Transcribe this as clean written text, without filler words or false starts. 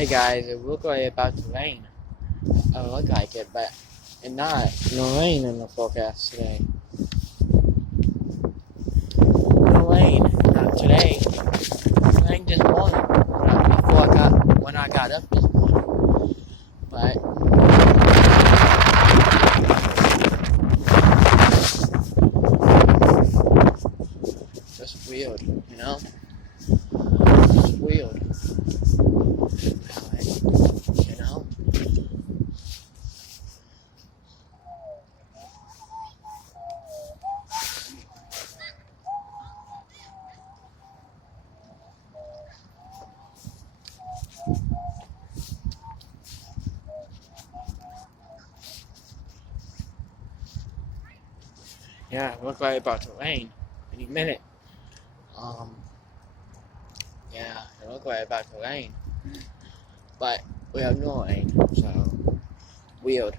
Hey guys, it looked like it's about to rain. It don't look like it, but it's not. No rain in the forecast today. No rain, not today. It rained this morning when I got up this morning. But just weird, you know? Just weird. But, you know? Yeah, it looks like it's about to rain any minute. Um, yeah, it looks like it's about to rain. But we have no rain, so weird.